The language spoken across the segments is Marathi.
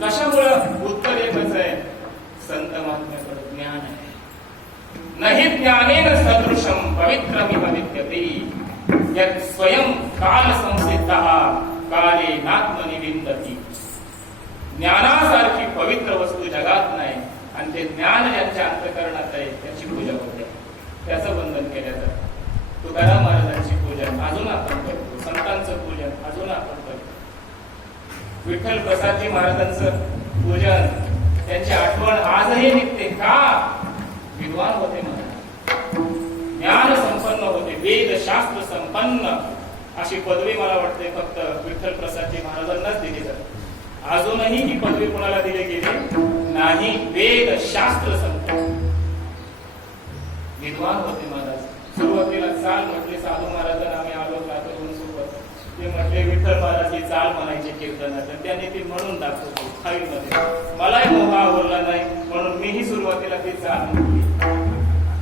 कशामुळं उत्तर एकच आहे? संत महात्म्याकडे ज्ञान आहे. नाही ज्ञानेन सदृशम पवित्र यत् स्वयं काल संसिद्ध काले नात्मनि विंदती ज्ञानासारखी पवित्र वस्तू जगात नाही आणि ते ज्ञान ज्यांच्या अंतकरणात आहे त्याची पूजा होते. त्याचं बंधन केलं जातं तुकाराम महाराजांची पूजा अजून आपण करतो संतांचं पूजन अजून आपण करतो विठ्ठल प्रसादजी महाराजांचं पूजन त्यांची आठवण आजही निघते का? विद्वान होते महाराज ज्ञान संपन्न होते वेद शास्त्र संपन्न. अशी पदवी मला वाटते फक्त विठ्ठल प्रसादजी महाराजांनाच दिली जाते. अजूनही ही पदवी कोणाला दिली गेली? नाही वेद शास्त्र संपन्न. विद्वान होते महाराज. सुरुवातीला चाल म्हटले साधू महाराजांना आम्ही आलो लातूरून सोबत ते म्हटले विठ्ठल महाराज ही चाल म्हणायचे कीर्तनात त्याने ती म्हणून दाखवतो फाईलमध्ये मलाही मोहा आवडला नाही म्हणून मीही सुरुवातीला ती चाल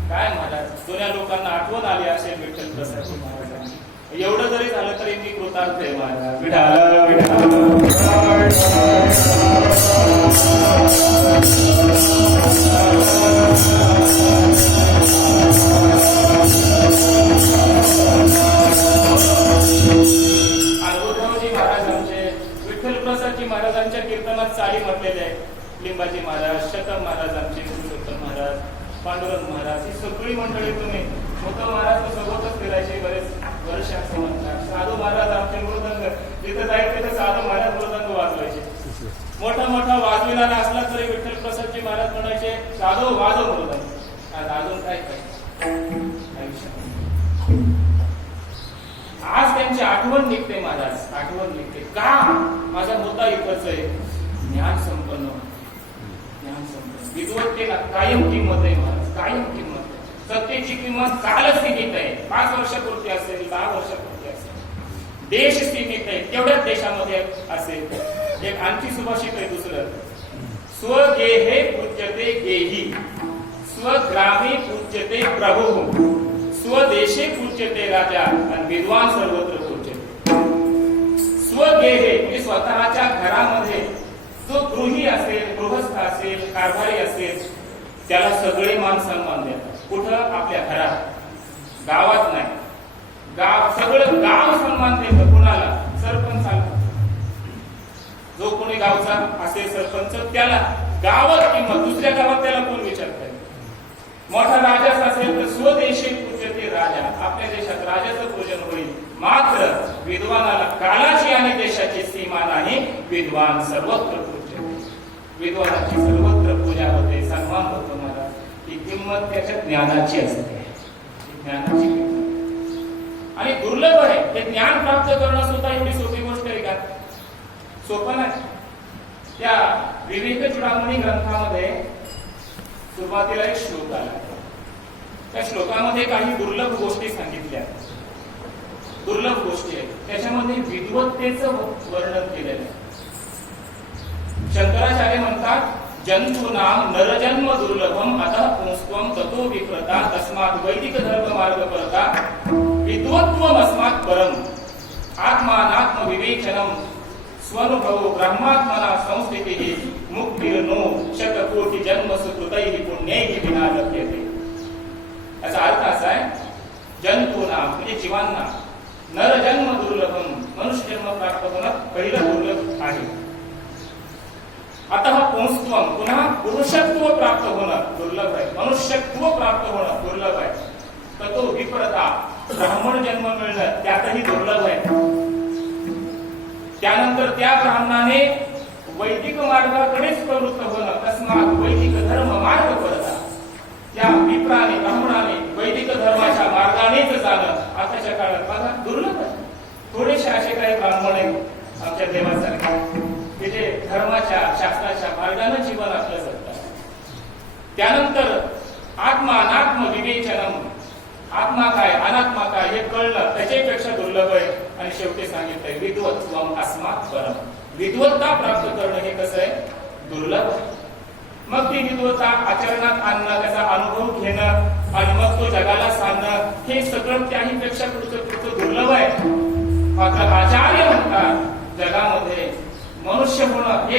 काय महाराज जुन्या लोकांना आठवण आली असेल विठ्ठल प्रसादजी महाराजांनी एवढं जरी झालं तरी मी कृतार्थ आहे महाराज. विठाला आणि कीर्तनात चाळी म्हटलेले आहेत लिंबाजी महाराज शतम महाराज आमचे पुरुषोत्तम महाराज पांडुरंग महाराज ही सगळी मंडळी तुम्ही मोठं महाराज सोबतच फिरायचे बरेच वर्ष असं म्हणतात. साधू महाराज आमचे मृदंग जिथे जाईल तिथे साधू महाराज मृदंग वाजवायचे. मोठा मोठा वाजविणारा असला तरी विठ्ठल प्रसादजी महाराज म्हणायचे साधू वाजव मृदंग आज अजून काय काय? आयुष्यात विषय नाही. आज त्यांची आठवण निघते माझा आठवण निघते. का? माझा मुद्दा एकच आहे. ज्ञान संपन्न. ज्ञान संपन्न. विद्वत्तेला कायम किंमत आहे महाराज कायम किंमत सत्तेची किंमत कालच स्थितीत आहे. पाच वर्षापुरती असेल दहा वर्षापुरती असेल. देश स्थितीत आहे तेवढ्याच देशामध्ये असेल. एक आणखी सुभाषित आहे दुसरं. स्वगेहे पूज्यते गेही. स्वग्रामी पूज्यते प्रभू. स्वदेशे पूज्यते राजा. आणि विद्वान सर्वत्र. हे. मी स्वतःच्या घरामध्ये जो गृही असेल गृहस्थ असेल कारभारी असेल त्याला सगळे मान सन्मान देतात. कुठं? आपल्या घरात. गावात नाही. गाव सगळं गाव सन्मान देतं कुणाला? सरपंचाला. जो कोणी गावचा असेल सरपंच त्याला गावात किंमत दुसऱ्या गावात त्याला कोण विचारतंय? मोठा राजाच असेल तर स्वदेशी पूजते राजा. आपल्या देशात राजाचं पूजन होईल. मात्र विद्वानाला कालाची आणि देशाची सीमा नाही. विद्वान सर्वत्र पूज्य विद्वानाची सर्वत्र पूजा होते. सन्मान होतो मला ही किंमत त्याच्या ज्ञानाची असते. ज्ञानाची आणि दुर्लभ आहे ते ज्ञान प्राप्त करणं सुद्धा एवढी सोपी गोष्ट आहे का? सोपं नाही. त्या विवेक चुडामणी ग्रंथामध्ये सुरुवातीला एक श्लोक आला. त्या श्लोकामध्ये काही दुर्लभ गोष्टी सांगितल्या. दुर्लभ गोष्टी आहेत. त्याच्यामध्ये विद्वत्तेचं वर्णन केलेलं आहे. शंकराचार्य म्हणतात जंतू नाम नरजन्म दुर्लभम अतः पुंस्त्वम ततो विप्रता तस्मात वैदिक धर्म मार्ग करता विद्वत्वम अस्मात् परम आत्मानात्म विवेचनम स्वनुभव ब्रह्मात्मना संस्थिती मुक्तिर्नो शतकोटी जन्म सुकृतैः पुण्यैः विना लभ्यते याचा अर्थ असा आहे नर जन्म दुर्लभम मनुष्य जन्म प्राप्त होणं पहिलं दुर्लभ आहे. आता हा पुंस्त्वम पुन्हा पुरुषत्व प्राप्त होणं दुर्लभ आहे. मनुष्यत्व प्राप्त होणं दुर्लभ आहे. तर तो विप्रता ब्राह्मण जन्म मिळणं त्यातही दुर्लभ आहे. त्यानंतर त्या ब्राह्मणाने वैदिक मार्गाकडेच प्रवृत्त होणं तस्मात वैदिक धर्म मार्ग करता त्या विप्राने ब्राह्मणाने वैदिक धर्माच्या मार्गाने त्यानंतर आत्मा अनात्म विवेचनम. आत्मा काय अनात्मा काय हे कळलं त्याच्यापेक्षा दुर्लभ आहे. आणि शेवटी सांगितलंय विद्वत्वम अस्मात परम. विद्वत्ता प्राप्त करणं हे कसं आहे? दुर्लभ. आहे मग ती विद्वत्ता आचरणात आणणं त्याचा अनुभव घेणं आणि मग तो जगाला सांगणं हे सगळं त्याही पेक्षा पुढचं पुढचं दुर्लभ आहे. मात्र आचार्य म्हणतात जगामध्ये मनुष्य होणं हे